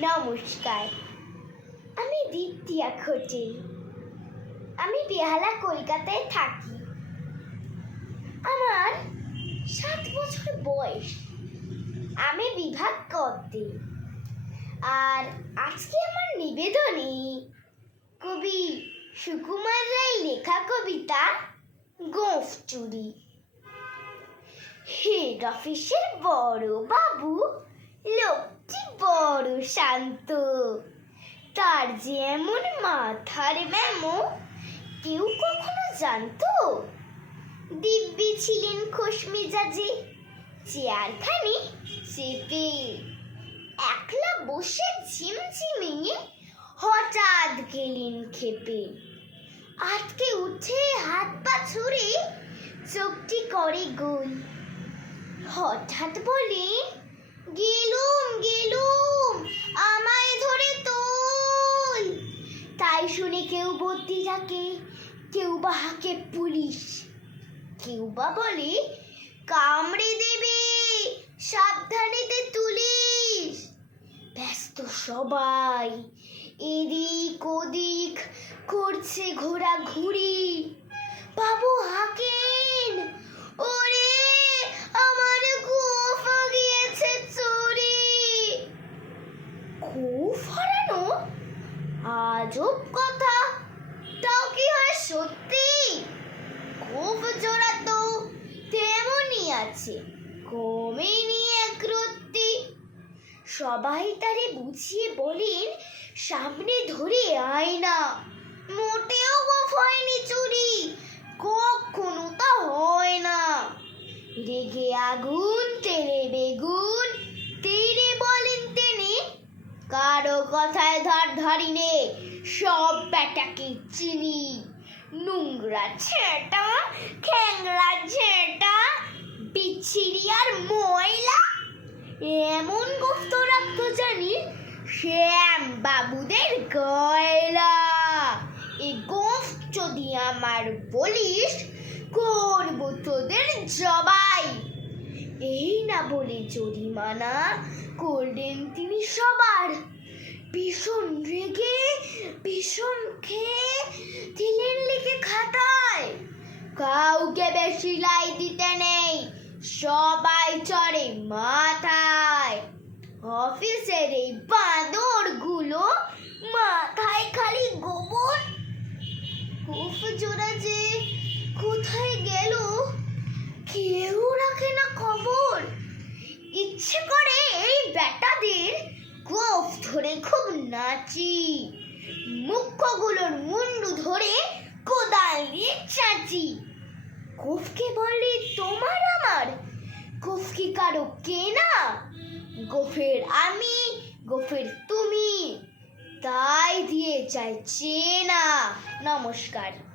নমস্কার। আমি দীপ্তিয়া খোটে আমি বেহালা কলকাতায় থাকি। আমার সাত বছর বয়স। আমি বিভাগ করতে। আর আজকে আমার নিবেদনে কবি সুকুমার রায় লেখা কবিতা গোঁফ চুরি হেড অফিসের বড় বাবু লোকটি বড় শান্ত। তার যে এমন মাথার ব্যামো, কেউ কখনো জানতো? দিব্যি ছিলেন খোশ মেজাজে, চেয়ারখানি চেপে। একলা বসে ঝিমঝিমিয়ে হঠাৎ গেলেন খেপে আটকে উঠে হাত পা ছুড়ে চোখটি করে গোল। হঠাৎ বলে গেলুম গেলুম, আমায় ধরে তোল। তাই শুনে কেউ বদ্যি ডাকে কেউ বা হাকে পুলিশ। কেউ বা বলে, কামড়ে দেবে, সাবধানেতে তুলিস। ব্যস্ত সবাই, এদিক ওদিক করছে ঘোরাঘুরি বাবু হাকেন ওরে আমার গোফ গিয়েছে চুরি গোফ হারানো আজব কথা। তাও কি হয় সত্যি? গোফ জোড়া তো, তেমনই আছে। কমেনি এক রত্তি সবাই তারে বুঝিয়ে বলেন সামনে ধরে আয় না। মোটেও গোফ হয়নি চুরি, কখনো তা হয় না। রেগে আগুন কারও কথায় ধর ধরি নে সব ব্যাটাকে চিনি। নোংরা ছেটা খ্যাংরা ঝেটা, বিচ্ছিরি আর ময়লা। এমন গুপ্ত রাখতো জানি শ্যাম বাবুদের গয়লা। এ গোফ যদি আমার বলিস, করব তোদের জবাই বলে জরিমানা করলেন তিনি সবার। ভীষণ রেগে, ভীষণ খেয়ে দিলেন লিখে খাতায় কাউকে বেশি লাই দিতে নেই, সবাই চড়ে মাথায়। অফিসের এই বাঁদরগুলো মাথায় খালি গোবর। উফ জোড়া যে কোথায় গেল, কেউ রাখে না খবর। গোফকে বলে তোমার আমার? গোফ কি কে না গোফের আমি, গোফের তুমি। তাই দিয়ে চাই চেনা। নমস্কার।